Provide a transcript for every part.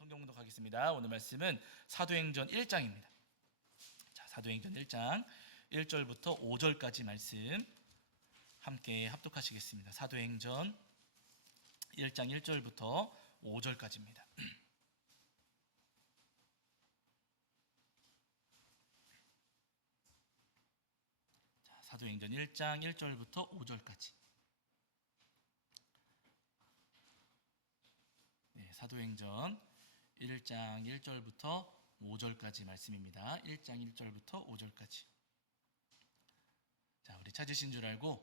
성경 공독하겠습니다. 오늘 말씀은 사도행전 1장입니다. 자, 사도행전 1장 1절부터 5절까지 말씀 함께 합독하시겠습니다. 사도행전 1장 1절부터 5절까지입니다. 자, 사도행전 1장 1절부터 5절까지. 사도행전 1장 1절부터 5절까지 말씀입니다. 1장 1절부터 5절까지. 자, 우리 찾으신 줄 알고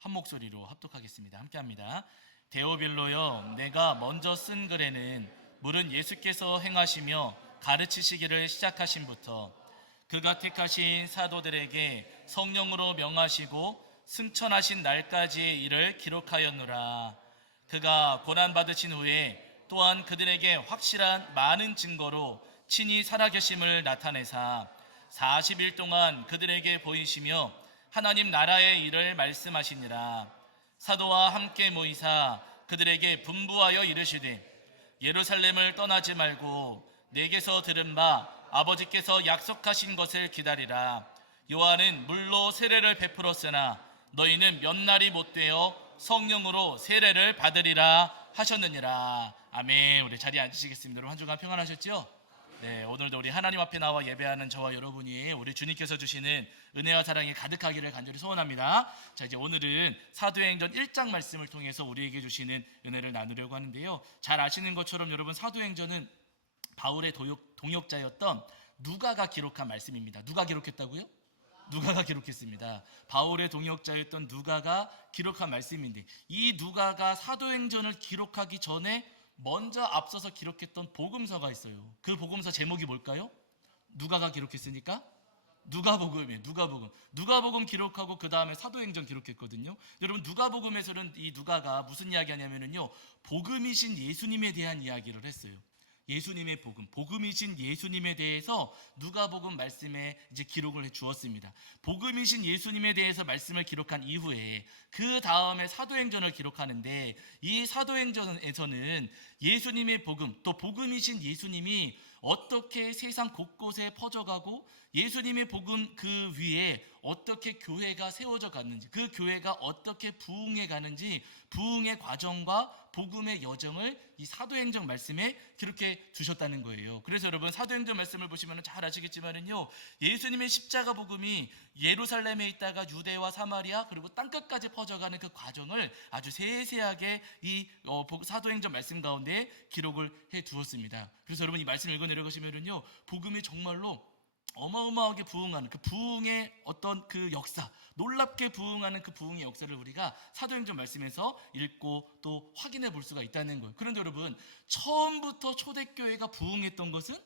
한 목소리로 합독하겠습니다. 함께합니다. 데오빌로여, 내가 먼저 쓴 글에는 물은 예수께서 행하시며 가르치시기를 시작하신부터 그가 택하신 사도들에게 성령으로 명하시고 승천하신 날까지의 일을 기록하였노라. 그가 고난받으신 후에 또한 그들에게 확실한 많은 증거로 친히 살아계심을 나타내사 40일 동안 그들에게 보이시며 하나님 나라의 일을 말씀하시니라. 사도와 함께 모이사 그들에게 분부하여 이르시되 예루살렘을 떠나지 말고 내게서 들은 바 아버지께서 약속하신 것을 기다리라. 요한은 물로 세례를 베풀었으나 너희는 몇 날이 못되어 성령으로 세례를 받으리라 하셨느니라. 아멘. 우리 자리에 앉으시겠습니다. 여러분 한 주간 평안하셨죠? 네, 오늘도 우리 하나님 앞에 나와 예배하는 저와 여러분이 우리 주님께서 주시는 은혜와 사랑이 가득하기를 간절히 소원합니다. 자, 이제 오늘은 사도행전 1장 말씀을 통해서 우리에게 주시는 은혜를 나누려고 하는데요. 잘 아시는 것처럼 여러분 사도행전은 바울의 동역자였던 누가가 기록한 말씀입니다. 누가 기록했다고요? 누가가 기록했습니다. 바울의 동역자였던 누가가 기록한 말씀인데 이 누가가 사도행전을 기록하기 전에 먼저 앞서서 기록했던 복음서가 있어요. 그 복음서 제목이 뭘까요? 누가가 기록했으니까 누가복음이에요. 누가복음 기록하고 그 다음에 사도행전 기록했거든요. 여러분 누가복음에서는 이 누가가 무슨 이야기 하냐면요, 복음이신 예수님에 대한 이야기를 했어요. 예수님의 복음이신 예수님에 대해서 누가복음 말씀에 이제 기록을 해 주었습니다. 복음이신 예수님에 대해서 말씀을 기록한 이후에 그 다음에 사도행전을 기록하는데 이 사도행전에서는 예수님의 복음, 또 복음이신 예수님이 어떻게 세상 곳곳에 퍼져가고 예수님의 복음 그 위에 어떻게 교회가 세워져 갔는지, 그 교회가 어떻게 부흥해 가는지, 부흥의 과정과 복음의 여정을 이 사도행전 말씀에 기록해 주셨다는 거예요. 그래서 여러분 사도행전 말씀을 보시면 잘 아시겠지만은요, 예수님의 십자가 복음이 예루살렘에 있다가 유대와 사마리아 그리고 땅끝까지 퍼져가는 그 과정을 아주 세세하게 이 사도행전 말씀 가운데 기록을 해 두었습니다. 그래서 여러분 이 말씀 읽어 내려가시면은요, 복음이 정말로 어마어마하게 부흥하는 그 부흥의 어떤 그 역사, 놀랍게 부흥하는 그 부흥의 역사를 우리가 사도행전 말씀에서 읽고 또 확인해 볼 수가 있다는 거예요. 그런데 여러분 처음부터 초대교회가 부흥했던 것은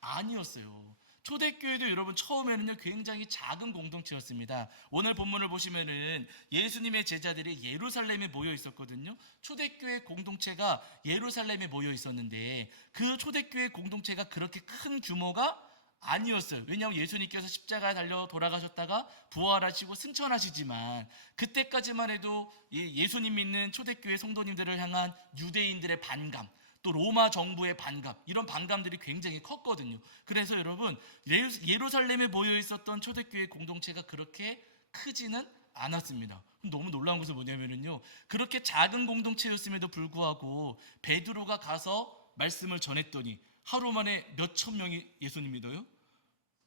아니었어요. 초대교회도 여러분 처음에는요 굉장히 작은 공동체였습니다. 오늘 본문을 보시면은 예수님의 제자들이 예루살렘에 모여 있었거든요. 초대교회 공동체가 예루살렘에 모여 있었는데 그 초대교회 공동체가 그렇게 큰 규모가 아니었어요. 왜냐하면 예수님께서 십자가에 달려 돌아가셨다가 부활하시고 승천하시지만 그때까지만 해도 예수님 믿는 초대교회 성도님들을 향한 유대인들의 반감, 또 로마 정부의 반감, 이런 반감들이 굉장히 컸거든요. 그래서 여러분 예루살렘에 모여 있었던 초대교회 공동체가 그렇게 크지는 않았습니다. 너무 놀라운 것은 뭐냐면요, 그렇게 작은 공동체였음에도 불구하고 베드로가 가서 말씀을 전했더니 하루 만에 몇천 명이 예수님 믿어요?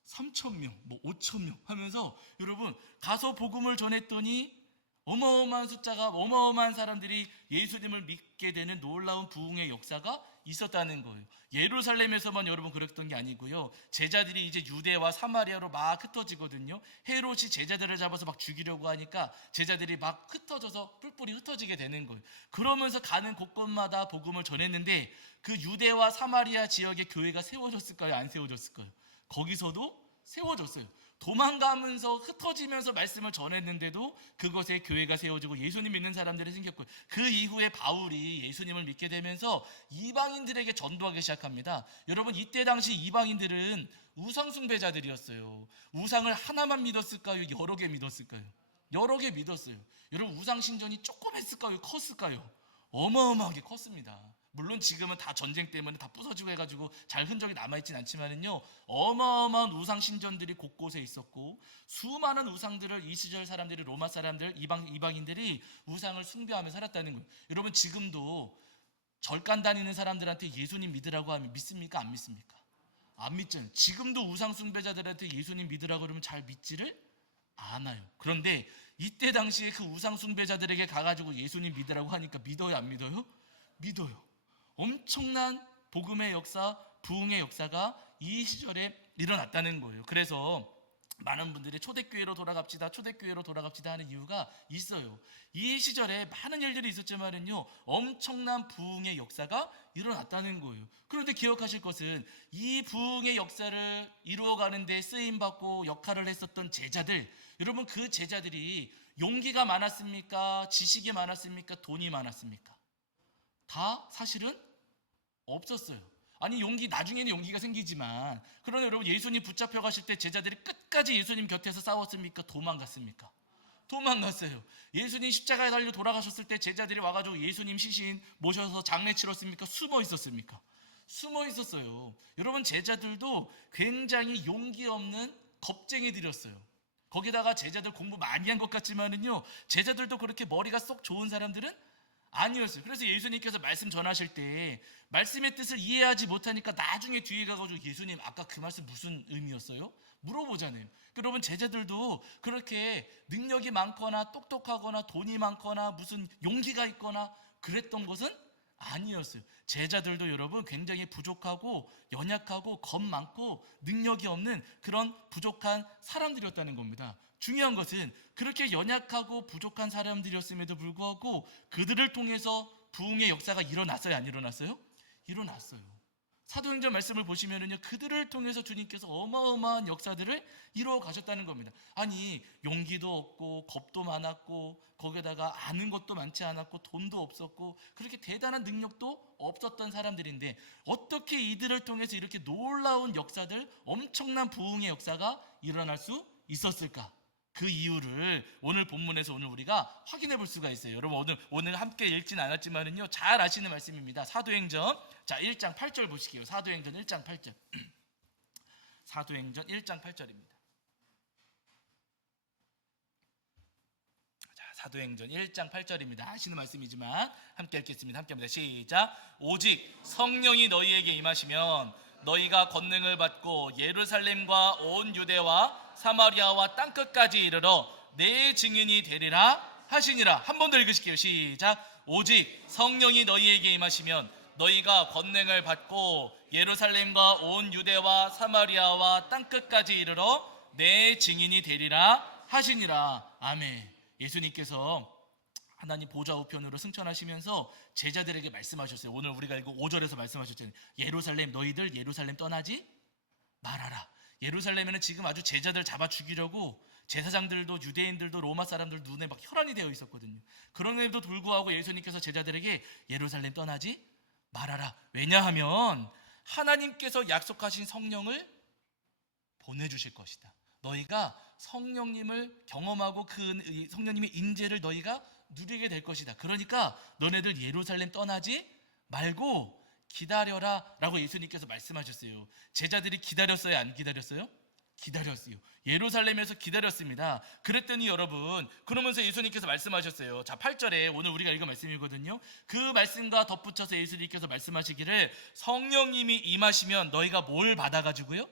3,000명, 5,000명 하면서 여러분 가서 복음을 전했더니 어마어마한 숫자가, 어마어마한 사람들이 예수님을 믿게 되는 놀라운 부흥의 역사가 있었다는 거예요. 예루살렘에서만 여러분 그랬던 게 아니고요, 제자들이 이제 유대와 사마리아로 막 흩어지거든요. 헤롯이 제자들을 잡아서 막 죽이려고 하니까 제자들이 막 흩어져서 뿔뿔이 흩어지게 되는 거예요. 그러면서 가는 곳곳마다 복음을 전했는데 그 유대와 사마리아 지역의 교회가 세워졌을까요? 안 세워졌을까요? 거기서도 세워졌어요. 도망가면서 흩어지면서 말씀을 전했는데도 그것에 교회가 세워지고 예수님 믿는 사람들이 생겼고, 그 이후에 바울이 예수님을 믿게 되면서 이방인들에게 전도하기 시작합니다. 여러분 이때 당시 이방인들은 우상 숭배자들이었어요. 우상을 하나만 믿었을까요? 여러 개 믿었을까요? 여러 개 믿었어요. 여러분 우상 신전이 조금 했을까요? 컸을까요? 어마어마하게 컸습니다. 물론 지금은 다 전쟁 때문에 다 부서지고 해가지고 잘 흔적이 남아있진 않지만은요, 어마어마한 우상 신전들이 곳곳에 있었고 수많은 우상들을 이 시절 사람들이, 로마 사람들, 이방인들이 우상을 숭배하며 살았다는 거예요. 여러분, 지금도 절간 다니는 사람들한테 예수님 믿으라고 하면 믿습니까? 안 믿습니까? 안 믿잖아요. 지금도 우상 숭배자들한테 예수님 믿으라고 그러면 잘 믿지를 않아요. 그런데 이때 당시에 그 우상 숭배자들에게 가가지고 예수님 믿으라고 하니까 믿어요, 안 믿어요? 믿어요. 엄청난 복음의 역사, 부흥의 역사가 이 시절에 일어났다는 거예요. 그래서 많은 분들이 초대교회로 돌아갑시다, 초대교회로 돌아갑시다 하는 이유가 있어요. 이 시절에 많은 일들이 있었지만은요, 엄청난 부흥의 역사가 일어났다는 거예요. 그런데 기억하실 것은 이 부흥의 역사를 이루어가는 데 쓰임받고 역할을 했었던 제자들, 여러분, 그 제자들이 용기가 많았습니까? 지식이 많았습니까? 돈이 많았습니까? 다 사실은 없었어요. 아니, 나중에는 용기가 생기지만, 그러나 여러분, 예수님 붙잡혀 가실 때 제자들이 끝까지 예수님 곁에서 싸웠습니까? 도망갔습니까? 도망갔어요. 예수님 십자가에 달려 돌아가셨을 때 제자들이 와가지고 예수님 시신 모셔서 장례 치렀습니까? 숨어 있었습니까? 숨어 있었어요. 여러분, 제자들도 굉장히 용기 없는 겁쟁이들이었어요. 거기다가 제자들 공부 많이 한 것 같지만은요, 제자들도 그렇게 머리가 쏙 좋은 사람들은 아니었어요. 그래서 예수님께서 말씀 전하실 때 말씀의 뜻을 이해하지 못하니까 나중에 뒤에 가가지고 예수님 아까 그 말씀 무슨 의미였어요? 물어보잖아요. 여러분, 제자들도 그렇게 능력이 많거나 똑똑하거나 돈이 많거나 무슨 용기가 있거나 그랬던 것은 아니었어요. 제자들도 여러분 굉장히 부족하고 연약하고 겁 많고 능력이 없는 그런 부족한 사람들이었다는 겁니다. 중요한 것은 그렇게 연약하고 부족한 사람들이었음에도 불구하고 그들을 통해서 부흥의 역사가 일어났어요, 안 일어났어요? 일어났어요. 사도행전 말씀을 보시면은요, 그들을 통해서 주님께서 어마어마한 역사들을 이루어 가셨다는 겁니다. 아니, 용기도 없고 겁도 많았고 거기다가 아는 것도 많지 않았고 돈도 없었고 그렇게 대단한 능력도 없었던 사람들인데 어떻게 이들을 통해서 이렇게 놀라운 역사들, 엄청난 부흥의 역사가 일어날 수 있었을까? 그 이유를 오늘 본문에서 오늘 우리가 확인해 볼 수가 있어요. 여러분, 오늘 함께 읽진 않았지만은요, 잘 아시는 말씀입니다. 사도행전 1장 8절 보실게요. 사도행전 1장 8절. 사도행전 1장 8절입니다. 사도행전 1장 8절입니다. 아시는 말씀이지만 함께 읽겠습니다. 함께 합니다. 시작. 오직 성령이 너희에게 임하시면 너희가 권능을 받고 예루살렘과 온 유대와 사마리아와 땅끝까지 이르러 내 증인이 되리라 하시니라. 한 번 더 읽으실게요. 시작. 오직 성령이 너희에게 임하시면 너희가 권능을 받고 예루살렘과 온 유대와 사마리아와 땅끝까지 이르러 내 증인이 되리라 하시니라. 아멘. 예수님께서 하나님 보좌 우편으로 승천하시면서 제자들에게 말씀하셨어요. 오늘 우리가 읽은 5절에서 말씀하셨잖아요. 예루살렘, 너희들 예루살렘 떠나지 말아라. 예루살렘에는 지금 아주 제자들 잡아 죽이려고 제사장들도 유대인들도 로마 사람들 눈에 막 혈안이 되어 있었거든요. 그럼에도 불구하고 예수님께서 제자들에게 예루살렘 떠나지 말아라. 왜냐하면 하나님께서 약속하신 성령을 보내주실 것이다. 너희가 성령님을 경험하고 그 성령님의 인재를 너희가 누리게 될 것이다. 그러니까 너네들 예루살렘 떠나지 말고 기다려라 라고 예수님께서 말씀하셨어요. 제자들이 기다렸어요, 안 기다렸어요? 기다렸어요. 예루살렘에서 기다렸습니다. 그랬더니 여러분, 그러면서 예수님께서 말씀하셨어요. 자, 8절에 오늘 우리가 읽은 말씀이거든요. 그 말씀과 덧붙여서 예수님께서 말씀하시기를 성령님이 임하시면 너희가 뭘 받아가지고요?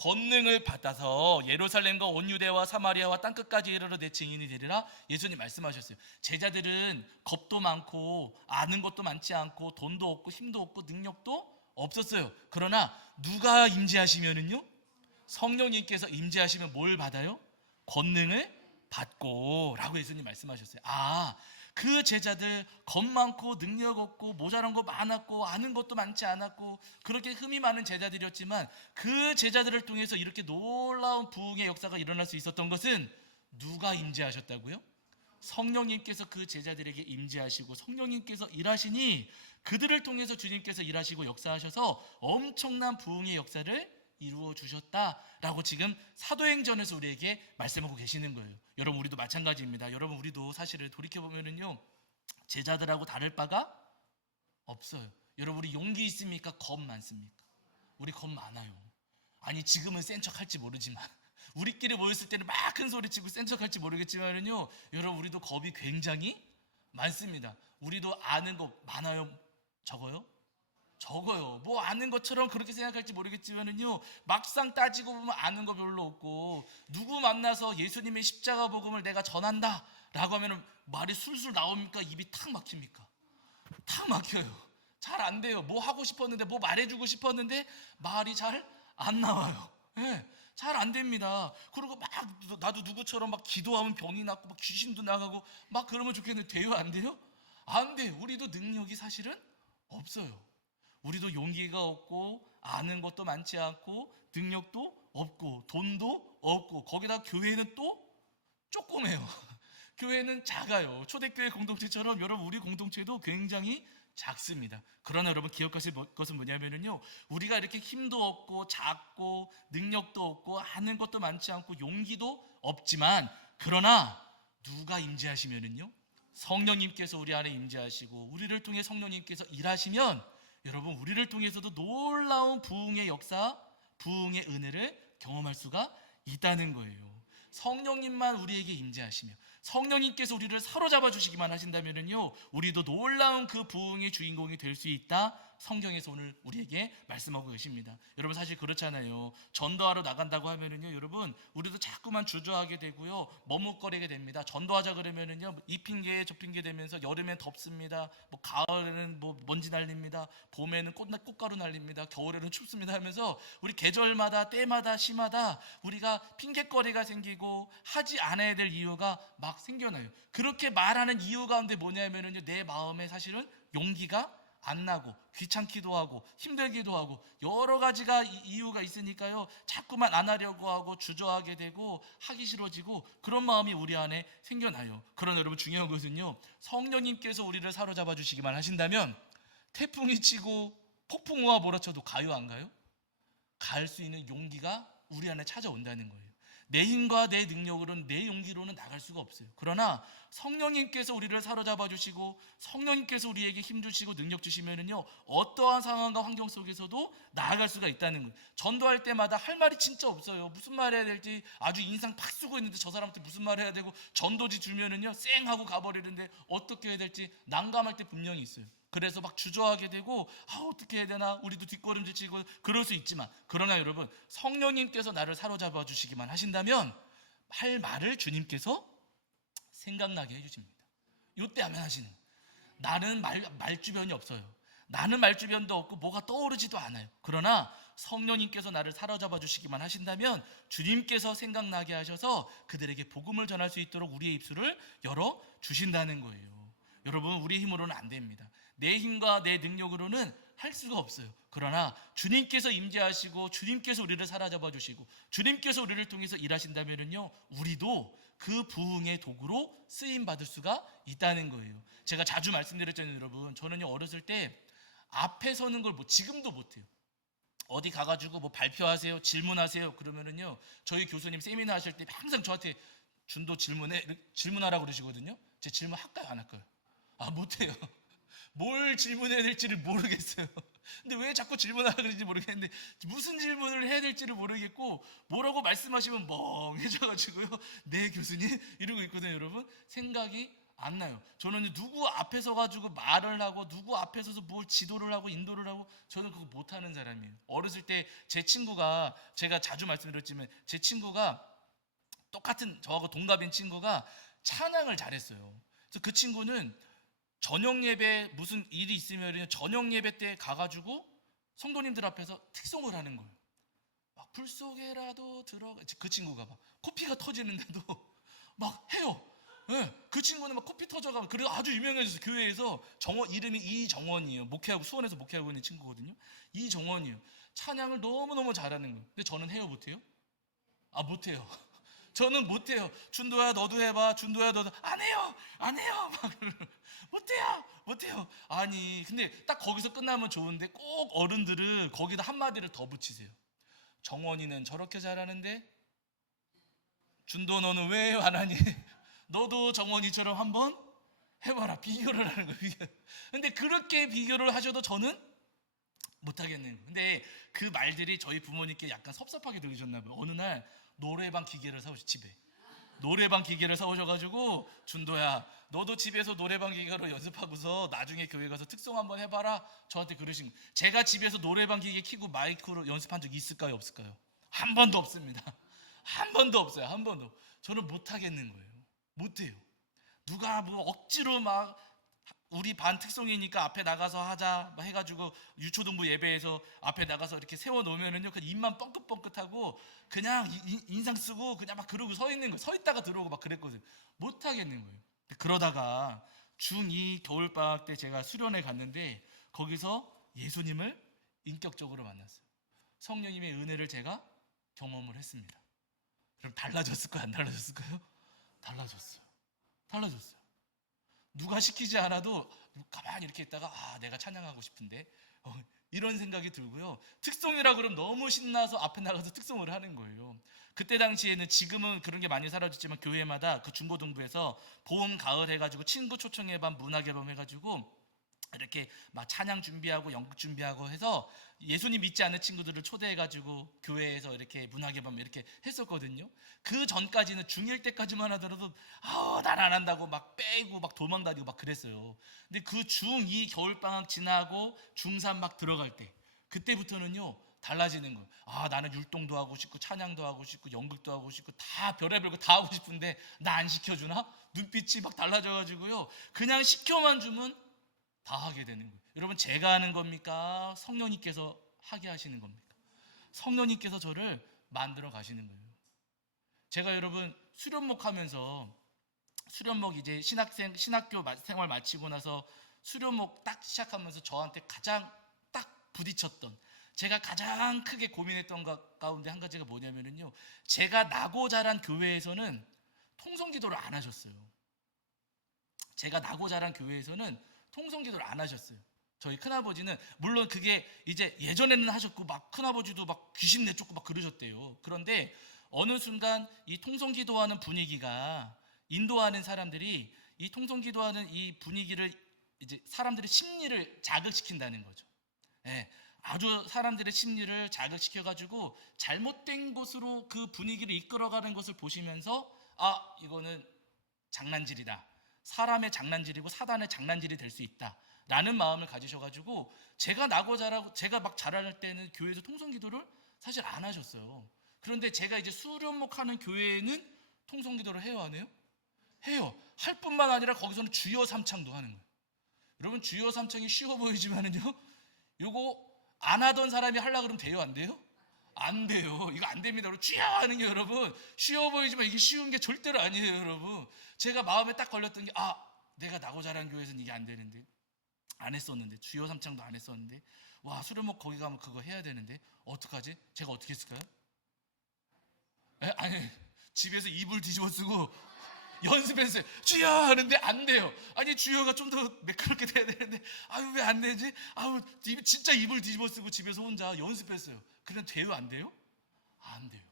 권능을 받아서 예루살렘과 온 유대와 사마리아와 땅끝까지 이르러 내 증인이 되리라. 예수님 말씀하셨어요. 제자들은 겁도 많고 아는 것도 많지 않고 돈도 없고 힘도 없고 능력도 없었어요. 그러나 누가 임재하시면은요, 성령님께서 임재하시면 뭘 받아요? 권능을 받고 라고 예수님 말씀하셨어요. 그 제자들 겁 많고 능력 없고 모자란 거 많았고 아는 것도 많지 않았고 그렇게 흠이 많은 제자들이었지만 그 제자들을 통해서 이렇게 놀라운 부흥의 역사가 일어날 수 있었던 것은 누가 임재하셨다고요? 성령님께서 그 제자들에게 임재하시고 성령님께서 일하시니 그들을 통해서 주님께서 일하시고 역사하셔서 엄청난 부흥의 역사를 이루어 주셨다라고 지금 사도행전에서 우리에게 말씀하고 계시는 거예요. 여러분, 우리도 마찬가지입니다. 여러분, 우리도 사실을 돌이켜보면은요, 제자들하고 다를 바가 없어요. 여러분 우리 용기 있습니까? 겁 많습니까? 우리 겁 많아요. 아니 지금은 센 척할지 모르지만 우리끼리 모였을 때는 막 큰 소리 치고 센 척할지 모르겠지만은요, 여러분 우리도 겁이 굉장히 많습니다. 우리도 아는 거 많아요? 적어요? 적어요. 뭐 아는 것처럼 그렇게 생각할지 모르겠지만은요, 막상 따지고 보면 아는 거 별로 없고, 누구 만나서 예수님의 십자가 복음을 내가 전한다 라고 하면은 말이 술술 나옵니까? 입이 탁 막힙니까? 탁 막혀요. 잘 안 돼요. 뭐 하고 싶었는데, 뭐 말해주고 싶었는데 말이 잘 안 나와요. 예, 잘 안 됩니다. 그리고 막 나도 누구처럼 막 기도하면 병이 낫고 막 귀신도 나가고 막 그러면 좋겠는데 돼요? 안 돼요? 안 돼. 우리도 능력이 사실은 없어요. 우리도 용기가 없고 아는 것도 많지 않고 능력도 없고 돈도 없고, 거기다 교회는 또 조그매요. 교회는 작아요. 초대교회 공동체처럼 여러분 우리 공동체도 굉장히 작습니다. 그러나 여러분 기억하실 것은 뭐냐면요, 우리가 이렇게 힘도 없고 작고 능력도 없고 아는 것도 많지 않고 용기도 없지만, 그러나 누가 임재하시면은요, 성령님께서 우리 안에 임재하시고 우리를 통해 성령님께서 일하시면 여러분 우리를 통해서도 놀라운 부흥의 역사, 부흥의 은혜를 경험할 수가 있다는 거예요. 성령님만 우리에게 임재하시며 성령님께서 우리를 사로잡아 주시기만 하신다면요, 우리도 놀라운 그 부흥의 주인공이 될 수 있다. 성경에서 오늘 우리에게 말씀하고 계십니다. 여러분 사실 그렇잖아요. 전도하러 나간다고 하면은요, 여러분 우리도 자꾸만 주저하게 되고요, 머뭇거리게 됩니다. 전도하자 그러면은요, 이 핑계 저 핑계 되면서 여름엔 덥습니다. 뭐 가을에는 뭐 먼지 날립니다. 봄에는 꽃가루 날립니다. 겨울에는 춥습니다 하면서 우리 계절마다 때마다 시마다 우리가 핑계거리가 생기고 하지 않아야 될 이유가 막 생겨나요. 그렇게 말하는 이유 가운데 뭐냐면은요, 내 마음에 사실은 용기가 안 나고 귀찮기도 하고 힘들기도 하고 여러 가지가 이유가 있으니까요, 자꾸만 안 하려고 하고 주저하게 되고 하기 싫어지고 그런 마음이 우리 안에 생겨나요. 그러나 여러분 중요한 것은요, 성령님께서 우리를 사로잡아 주시기만 하신다면 태풍이 치고 폭풍우와 몰아쳐도 가요 안 가요? 갈 수 있는 용기가 우리 안에 찾아온다는 거예요. 내 힘과 내 능력으로는, 내 용기로는 나갈 수가 없어요. 그러나 성령님께서 우리를 사로잡아 주시고 성령님께서 우리에게 힘 주시고 능력 주시면은요, 어떠한 상황과 환경 속에서도 나아갈 수가 있다는 거예요. 전도할 때마다 할 말이 진짜 없어요. 무슨 말 해야 될지 아주 인상 팍 쓰고 있는데 저 사람한테 무슨 말 해야 되고, 전도지 주면은요 쌩 하고 가버리는데 어떻게 해야 될지 난감할 때 분명히 있어요. 그래서 막 주저하게 되고 어떻게 해야 되나, 우리도 뒷걸음질 치고 그럴 수 있지만, 그러나 여러분 성령님께서 나를 사로잡아 주시기만 하신다면 할 말을 주님께서 생각나게 해주십니다. 요때 하면 하시는, 나는 말주변이 없어요. 나는 말주변도 없고 뭐가 떠오르지도 않아요. 그러나 성령님께서 나를 사로잡아 주시기만 하신다면 주님께서 생각나게 하셔서 그들에게 복음을 전할 수 있도록 우리의 입술을 열어 주신다는 거예요. 여러분 우리 힘으로는 안 됩니다. 내 힘과 내 능력으로는 할 수가 없어요. 그러나 주님께서 임재하시고 주님께서 우리를 사로잡아 주시고 주님께서 우리를 통해서 일하신다면요, 우리도 그 부흥의 도구로 쓰임 받을 수가 있다는 거예요. 제가 자주 말씀드렸잖아요. 여러분 저는요 어렸을 때 앞에 서는 걸 지금도 못해요. 어디 가가지고 뭐 발표하세요, 질문하세요 그러면은요, 저희 교수님 세미나 하실 때 항상 저한테 준도 질문하라고 그러시거든요. 제 질문 할까요 안 할까요? 못해요. 뭘 질문해야 될지를 모르겠어요. 근데 왜 자꾸 질문하라 그러는지 모르겠는데, 무슨 질문을 해야 될지를 모르겠고 뭐라고 말씀하시면 멍해져가지고요, 네 교수님 이러고 있거든요. 여러분 생각이 안 나요. 저는 누구 앞에 서가지고 말을 하고 누구 앞에 서서 뭘 지도를 하고 인도를 하고, 저는 그거 못하는 사람이에요. 어렸을 때 제 친구가, 제가 자주 말씀드렸지만 제 친구가 똑같은 저하고 동갑인 친구가 찬양을 잘했어요. 그래서 그 친구는 저녁 예배 무슨 일이 있으면 저녁 예배 때 가가지고 성도님들 앞에서 특송을 하는 거예요. 막 불 속에라도 들어가, 그 친구가 막 코피가 터지는데도 막 해요. 네, 그 친구는 막 코피 터져가고, 그래서 아주 유명해졌어요. 교회에서 이름이 이정원이에요. 목회하고 수원에서 목회하고 있는 친구거든요. 이정원이에요. 찬양을 너무너무 잘하는 거예요. 근데 저는 해요 못해요? 못해요. 저는 못해요. 준도야 너도 해봐. 준도야 너도. 안 해요 막 못해요. 아니 근데 딱 거기서 끝나면 좋은데 꼭 어른들은 거기다 한마디를 더 붙이세요. 정원이는 저렇게 잘하는데 준도 너는 왜 안 하니? 너도 정원이처럼 한번 해봐라. 비교를 하는 거예요. 근데 그렇게 비교를 하셔도 저는 못하겠는 거예요. 근데 그 말들이 저희 부모님께 약간 섭섭하게 들으셨나 봐요. 어느 날 노래방 기계를 사오시 집에 노래방 기계를 사오셔가지고 준도야 너도 집에서 노래방 기계로 연습하고서 나중에 교회 가서 특송 한번 해봐라 저한테 그러신 거예요. 제가 집에서 노래방 기계 켜고 마이크로 연습한 적 있을까요 없을까요? 한 번도 없습니다. 한 번도 없어요. 한 번도. 저는 못하겠는 거예요. 못해요. 누가 뭐 억지로 막 우리 반 특송이니까 앞에 나가서 하자 막 해가지고 유초등부 예배에서 앞에 나가서 이렇게 세워놓으면은요 그 입만 뻥긋뻥긋하고 그냥 인상 쓰고 그냥 막 그러고 서 있는 거예요. 서 있다가 들어오고 막 그랬거든요. 못 하겠는 거예요. 그러다가 중2 겨울방학 때 제가 수련회 갔는데 거기서 예수님을 인격적으로 만났어요. 성령님의 은혜를 제가 경험을 했습니다. 그럼 달라졌을까요? 안 달라졌을까요? 달라졌어요. 달라졌어요. 누가 시키지 않아도 가만히 이렇게 있다가 내가 찬양하고 싶은데 이런 생각이 들고요. 특송이라 그러면 너무 신나서 앞에 나가서 특송을 하는 거예요. 그때 당시에는 지금은 그런 게 많이 사라졌지만 교회마다 그 중고등부에서 봄 가을 해가지고 친구 초청회 반 문화 앨범 해가지고 이렇게 막 찬양 준비하고 연극 준비하고 해서 예수님 믿지 않는 친구들을 초대해가지고 교회에서 이렇게 문화개방 이렇게 했었거든요. 그 전까지는 중1 때까지만 하더라도 난 안 한다고 막 빼고 막 도망다니고 막 그랬어요. 근데 그 중2 겨울방학 지나고 중3 막 들어갈 때 그때부터는요 달라지는 거예요. 나는 율동도 하고 싶고 찬양도 하고 싶고 연극도 하고 싶고 다 별의별 거 다 하고 싶은데 나 안 시켜주나? 눈빛이 막 달라져가지고요 그냥 시켜만 주면 다 하게 되는 거예요. 여러분 제가 하는 겁니까? 성령님께서 하게 하시는 겁니까? 성령님께서 저를 만들어 가시는 거예요. 제가 여러분 수련목 하면서 수련목 이제 신학교 생활 마치고 나서 수련목 딱 시작하면서 저한테 가장 딱 부딪혔던 제가 가장 크게 고민했던 것 가운데 한 가지가 뭐냐면요. 제가 나고 자란 교회에서는 통성기도를 안 하셨어요. 제가 나고 자란 교회에서는 통성기도를 안 하셨어요. 저희 큰아버지는 물론 그게 이제 예전에는 하셨고 막 큰아버지도 막 귀신 내쫓고 막 그러셨대요. 그런데 어느 순간 이 통성기도하는 분위기가 인도하는 사람들이 이 통성기도하는 이 분위기를 이제 사람들의 심리를 자극시킨다는 거죠. 예, 아주 사람들의 심리를 자극시켜가지고 잘못된 곳으로 그 분위기를 이끌어가는 것을 보시면서 이거는 장난질이다. 사람의 장난질이고 사단의 장난질이 될 수 있다 라는 마음을 가지셔가지고 제가 나고 자라고 제가 막 자랄 때는 교회에서 통성기도를 사실 안 하셨어요. 그런데 제가 이제 수련목 하는 교회에는 통성기도를 해요 안 해요? 해요. 할 뿐만 아니라 거기서는 주여 삼창도 하는 거예요. 여러분 주여 삼창이 쉬워 보이지만은요 요거 안 하던 사람이 하려고 그러면 돼요 안 돼요? 안 돼요. 이거 안 됩니다. 주여 하는 게 여러분 쉬워 보이지만 이게 쉬운 게 절대로 아니에요 여러분. 제가 마음에 딱 걸렸던 게 내가 나고 자란 교회에서는 이게 안 되는데 안 했었는데 주여 삼창도 안 했었는데 수련목 거기 가면 그거 해야 되는데 어떡하지? 제가 어떻게 했을까요? 아니 집에서 이불 뒤집어 쓰고 연습했어요. 주여 하는데 안 돼요. 아니 주여가 좀 더 매끄럽게 돼야 되는데 왜 안 되지? 진짜 이불 뒤집어 쓰고 집에서 혼자 연습했어요. 그럼 돼요 안 돼요? 안 돼요.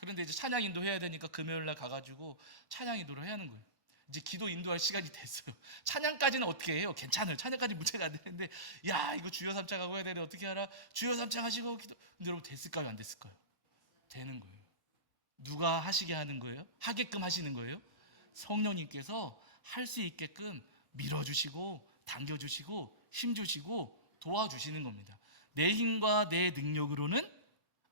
그런데 이제 찬양 인도 해야 되니까 금요일 날 가가지고 찬양 인도를 해야 하는 거예요. 이제 기도 인도할 시간이 됐어요. 찬양까지는 어떻게 해요? 괜찮아요. 찬양까지 문제가 안 되는데 이거 주여 삼창하고 해야 되는데 어떻게 하라? 주여 삼창 하시고 기도. 근데 여러분 됐을까요? 안 됐을까요? 되는 거예요. 누가 하시게 하는 거예요? 하게끔 하시는 거예요? 성령님께서 할 수 있게끔 밀어주시고 당겨주시고 힘주시고 도와주시는 겁니다. 내 힘과 내 능력으로는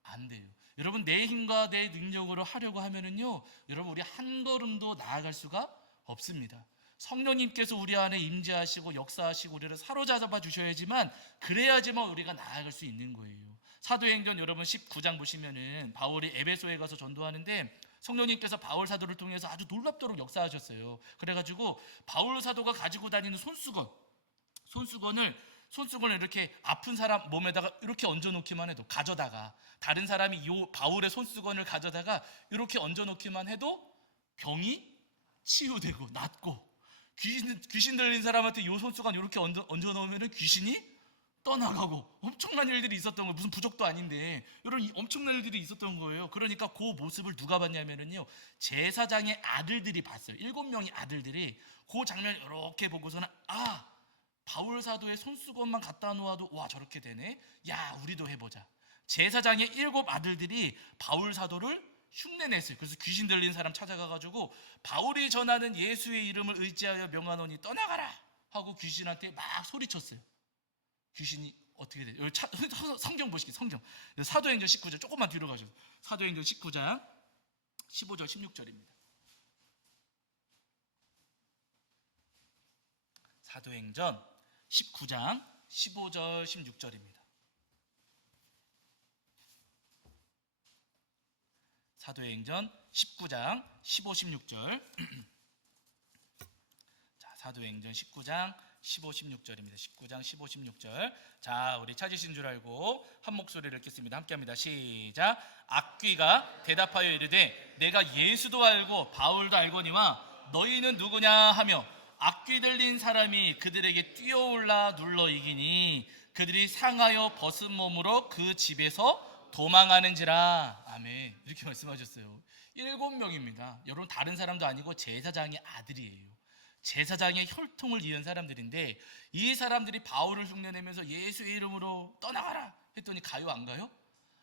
안 돼요. 여러분 내 힘과 내 능력으로 하려고 하면은요 여러분 우리 한 걸음도 나아갈 수가 없습니다. 성령님께서 우리 안에 임재하시고 역사하시고 우리를 사로잡아 주셔야지만 그래야지만 우리가 나아갈 수 있는 거예요. 사도행전 여러분 19장 보시면은 바울이 에베소에 가서 전도하는데 성령님께서 바울 사도를 통해서 아주 놀랍도록 역사하셨어요. 그래가지고 바울 사도가 가지고 다니는 손수건을 이렇게 아픈 사람 몸에다가 이렇게 얹어놓기만 해도 가져다가 다른 사람이 요 바울의 손수건을 가져다가 이렇게 얹어놓기만 해도 병이 치유되고 낫고 귀신 들린 사람한테 요 손수건 이렇게 얹어놓으면 귀신이 떠나가고 엄청난 일들이 있었던 거예요. 무슨 부족도 아닌데 이런 엄청난 일들이 있었던 거예요. 그러니까 그 모습을 누가 봤냐면요 제사장의 아들들이 봤어요. 7명의 아들들이 그 장면을 이렇게 보고서는 바울 사도의 손수건만 갖다 놓아도 와 저렇게 되네. 야 우리도 해보자. 제사장의 7 아들들이 바울 사도를 흉내냈어요. 그래서 귀신 들린 사람 찾아가가지고 바울이 전하는 예수의 이름을 의지하여 명하노니 떠나가라 하고 귀신한테 막 소리쳤어요. 귀신이 어떻게 돼요? 여기 성경 보시기 성경 사도행전 19장 조금만 뒤로 가셔서 사도행전 19장 15절 16절입니다. 사도행전 19장 15절 16절입니다. 사도행전 19장 15, 16절. 자, 사도행전 19장 15, 16절입니다. 19장 15, 16절. 자, 우리 찾으신 줄 알고 한 목소리를 읽겠습니다. 함께합니다. 시작. 악귀가 대답하여 이르되 내가 예수도 알고 바울도 알거니와 너희는 누구냐 하며 악귀 들린 사람이 그들에게 뛰어올라 눌러 이기니 그들이 상하여 벗은 몸으로 그 집에서 도망하는지라. 아멘. 이렇게 말씀하셨어요. 7명입니다. 여러분 다른 사람도 아니고 제사장의 아들이에요. 제사장의 혈통을 이은 사람들인데 이 사람들이 바울을 흉내내면서 예수의 이름으로 떠나가라 했더니 가요 안 가요?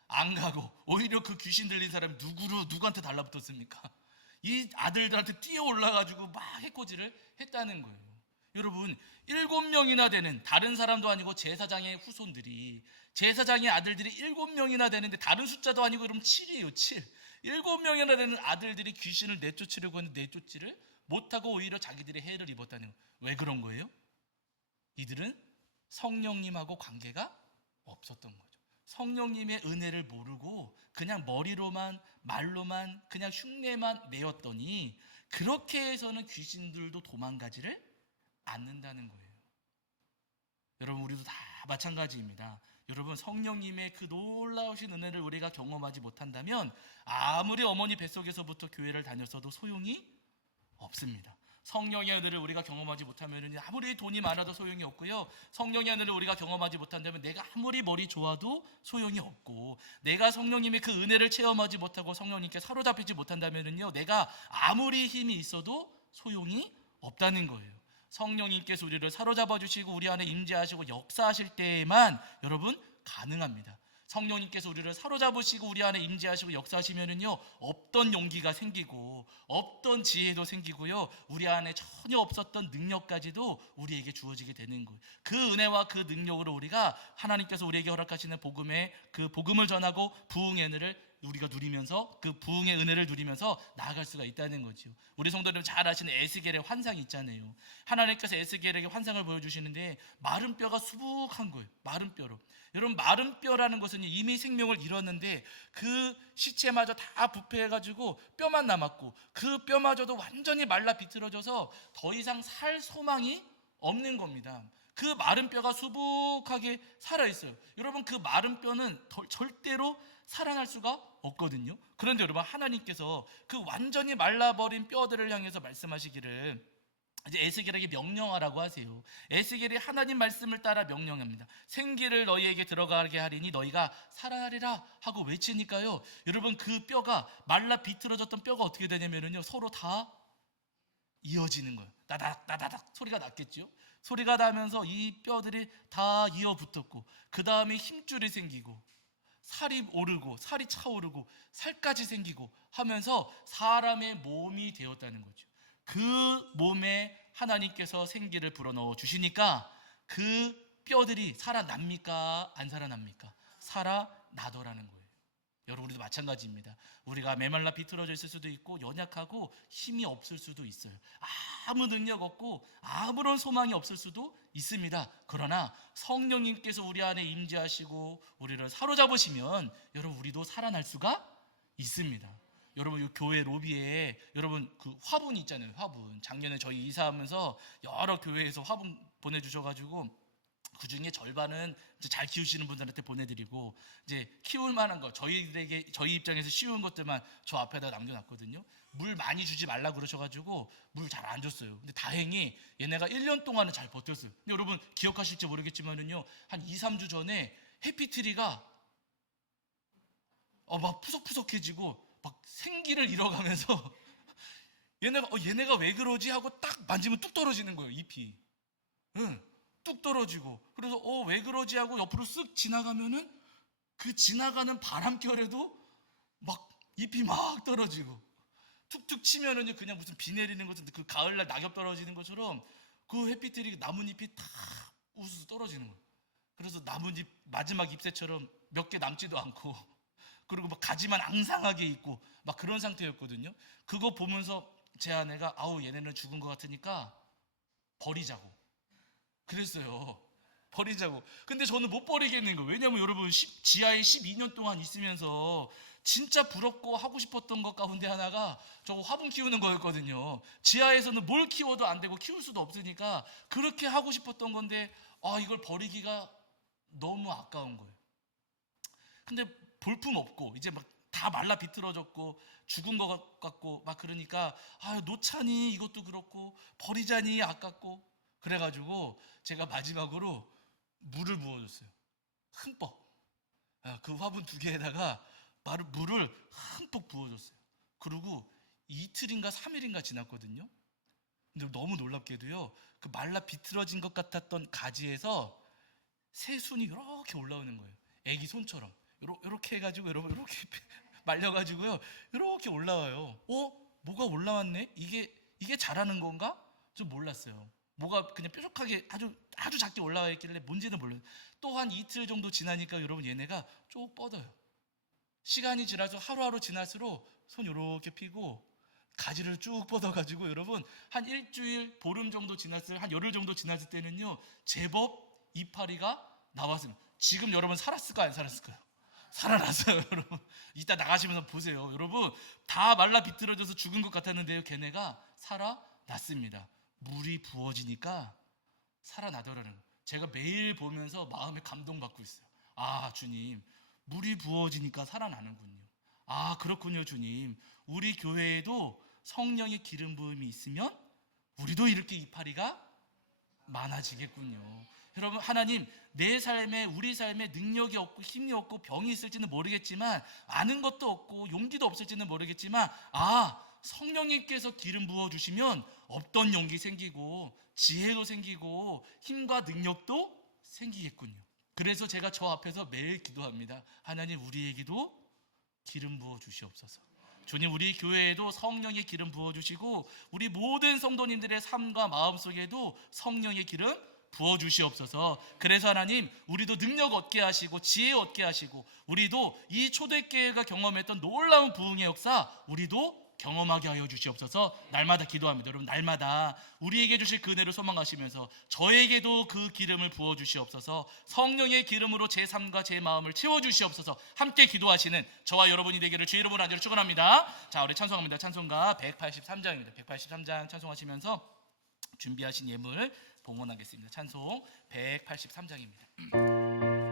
안 가고 오히려 그 귀신 들린 사람이 누구한테 달라붙었습니까? 이 아들들한테 뛰어 올라가지고 막 해코지를 했다는 거예요. 여러분 7명이나 되는 다른 사람도 아니고 제사장의 후손들이 제사장의 아들들이 7명이나 되는데 다른 숫자도 아니고 그럼 7이에요. 7. 7명이나 되는 아들들이 귀신을 내쫓으려고 했는데 내쫓지를 못하고 오히려 자기들의 해를 입었다는 거예요. 왜 그런 거예요? 이들은 성령님하고 관계가 없었던 거죠. 성령님의 은혜를 모르고 그냥 머리로만 말로만 그냥 흉내만 내었더니 그렇게 해서는 귀신들도 도망가지를 않는다는 거예요. 여러분 우리도 다 마찬가지입니다. 여러분 성령님의 그 놀라우신 은혜를 우리가 경험하지 못한다면 아무리 어머니 뱃속에서부터 교회를 다녔어도 소용이 없습니다. 성령의 은혜를 우리가 경험하지 못하면 아무리 돈이 많아도 소용이 없고요. 성령의 은혜를 우리가 경험하지 못한다면 내가 아무리 머리 좋아도 소용이 없고 내가 성령님의 그 은혜를 체험하지 못하고 성령님께 사로잡히지 못한다면요 내가 아무리 힘이 있어도 소용이 없다는 거예요. 성령님께서 우리를 사로잡아 주시고 우리 안에 임재하시고 역사하실 때에만 여러분 가능합니다. 성령님께서 우리를 사로잡으시고 우리 안에 임재하시고 역사하시면은요 없던 용기가 생기고 없던 지혜도 생기고요 우리 안에 전혀 없었던 능력까지도 우리에게 주어지게 되는 거예요. 그 은혜와 그 능력으로 우리가 하나님께서 우리에게 허락하시는 복음의 그 복음을 전하고 부흥의 은혜를 우리가 누리면서 그 부흥의 은혜를 누리면서 나아갈 수가 있다는 거죠. 우리 성도들 잘 아시는 에스겔의 환상이 있잖아요. 하나님께서 에스겔에게 환상을 보여주시는데 마른 뼈가 수북한 거예요. 마른 뼈로. 여러분 마른 뼈라는 것은 이미 생명을 잃었는데 그 시체마저 다 부패해가지고 뼈만 남았고 그 뼈마저도 완전히 말라 비틀어져서 더 이상 살 소망이 없는 겁니다. 그 마른 뼈가 수북하게 살아있어요. 여러분 그 마른 뼈는 절대로 살아날 수가 없거든요. 그런데 여러분 하나님께서 그 완전히 말라버린 뼈들을 향해서 말씀하시기를 이제 에스겔에게 명령하라고 하세요. 에스겔이 하나님 말씀을 따라 명령합니다. 생기를 너희에게 들어가게 하리니 너희가 살아나리라 하고 외치니까요. 여러분 그 뼈가 말라 비틀어졌던 뼈가 어떻게 되냐면요 서로 다 이어지는 거예요. 따닥 따닥 소리가 났겠죠. 소리가 나면서 이 뼈들이 다 이어 붙었고 그 다음에 힘줄이 생기고 살이 오르고 살이 차오르고 살까지 생기고 하면서 사람의 몸이 되었다는 거죠. 그 몸에 하나님께서 생기를 불어넣어 주시니까 그 뼈들이 살아납니까? 안 살아납니까? 살아나더라는 거예요. 여러분 우리도 마찬가지입니다. 우리가 메말라 비틀어져 있을 수도 있고 연약하고 힘이 없을 수도 있어요. 아무 능력 없고 아무런 소망이 없을 수도 있습니다. 그러나 성령님께서 우리 안에 임재하시고 우리를 사로잡으시면 여러분 우리도 살아날 수가 있습니다. 여러분 이 교회 로비에 여러분 그 화분 있잖아요. 화분 작년에 저희 이사하면서 여러 교회에서 화분 보내주셔가지고 그 중에 절반은 이제 잘 키우시는 분들한테 보내드리고 이제 키울 만한 거 저희들에게 저희 입장에서 쉬운 것들만 저 앞에다 남겨놨거든요. 물 많이 주지 말라 그러셔가지고 물 잘 안 줬어요. 근데 다행히 얘네가 1년 동안은 잘 버텼어요. 근데 여러분 기억하실지 모르겠지만은요 한 2, 3주 전에 해피트리가 막 푸석푸석해지고 막 생기를 잃어가면서 얘네가 왜 그러지 하고 딱 만지면 뚝 떨어지는 거예요. 잎이. 응. 뚝 떨어지고, 그래서 왜 그러지 하고 옆으로 쓱 지나가면은 그 지나가는 바람결에도 막 잎이 막 떨어지고, 툭툭 치면은요 그냥 무슨 비 내리는 것처럼, 그 가을날 낙엽 떨어지는 것처럼 그 햇빛들이 나뭇잎이 다 우수수 떨어지는 거예요. 그래서 나뭇잎 마지막 잎새처럼 몇 개 남지도 않고, 그리고 막 가지만 앙상하게 있고 막 그런 상태였거든요. 그거 보면서 제 아내가 아우 얘네는 죽은 것 같으니까 버리자고 그랬어요. 버리자고. 근데 저는 못 버리겠는 거예요. 왜냐면 여러분 지하에 12년 동안 있으면서 진짜 부럽고 하고 싶었던 것 가운데 하나가 저거 화분 키우는 거였거든요. 지하에서는 뭘 키워도 안 되고 키울 수도 없으니까 그렇게 하고 싶었던 건데 이걸 버리기가 너무 아까운 거예요. 근데 볼품 없고 이제 막 다 말라 비틀어졌고 죽은 것 같고 막 그러니까 놓자니 이것도 그렇고 버리자니 아깝고, 그래가지고 제가 마지막으로 물을 부어줬어요. 흠뻑. 그 화분 2개에다가 물을 흠뻑 부어줬어요. 그리고 이틀인가 3일인가 지났거든요. 근데 너무 놀랍게도요, 그 말라 비틀어진 것 같았던 가지에서 새순이 이렇게 올라오는 거예요. 애기 손처럼 이렇게 해가지고 여러분 이렇게 말려가지고요 이렇게 올라와요. 뭐가 올라왔네? 이게 자라는 건가? 좀 몰랐어요. 뭐가 그냥 뾰족하게 아주 작게 올라와 있길래 뭔지는 몰라요. 또 한 이틀 정도 지나니까 여러분 얘네가 쭉 뻗어요. 시간이 지나서 하루하루 지날수록 손 이렇게 피고 가지를 쭉 뻗어가지고 여러분 한 일주일 보름 정도 지났을, 한 열흘 정도 지났을 때는요 제법 이파리가 나왔습니다. 지금 여러분 살았을까요? 안 살았을까요? 살아났어요. 여러분 이따 나가시면서 보세요. 여러분 다 말라 비틀어져서 죽은 것 같았는데요 걔네가 살아났습니다. 물이 부어지니까 살아나더라는 거예요. 제가 매일 보면서 마음에 감동받고 있어요. 주님, 물이 부어지니까 살아나는군요. 그렇군요 주님. 우리 교회에도 성령의 기름 부음이 있으면 우리도 이렇게 이파리가 많아지겠군요. 여러분 하나님 우리 삶에 능력이 없고 힘이 없고 병이 있을지는 모르겠지만, 아는 것도 없고 용기도 없을지는 모르겠지만 성령님께서 기름 부어주시면 없던 용기 생기고 지혜도 생기고 힘과 능력도 생기겠군요. 그래서 제가 저 앞에서 매일 기도합니다. 하나님 우리에게도 기름 부어 주시옵소서. 주님 우리 교회에도 성령의 기름 부어주시고 우리 모든 성도님들의 삶과 마음 속에도 성령의 기름 부어주시옵소서. 그래서 하나님 우리도 능력 얻게 하시고 지혜 얻게 하시고 우리도 이 초대교회가 경험했던 놀라운 부흥의 역사 우리도 경험하게 하여 주시옵소서. 날마다 기도합니다. 여러분 날마다 우리에게 주실 그 은혜를 소망하시면서 저에게도 그 기름을 부어 주시옵소서. 성령의 기름으로 제 삶과 제 마음을 채워 주시옵소서. 함께 기도하시는 저와 여러분이 되기를 주 이름으로 간절히 축원합니다. 자 우리 찬송합니다. 찬송가 183장입니다 183장 찬송하시면서 준비하신 예물 봉헌하겠습니다. 찬송 183장입니다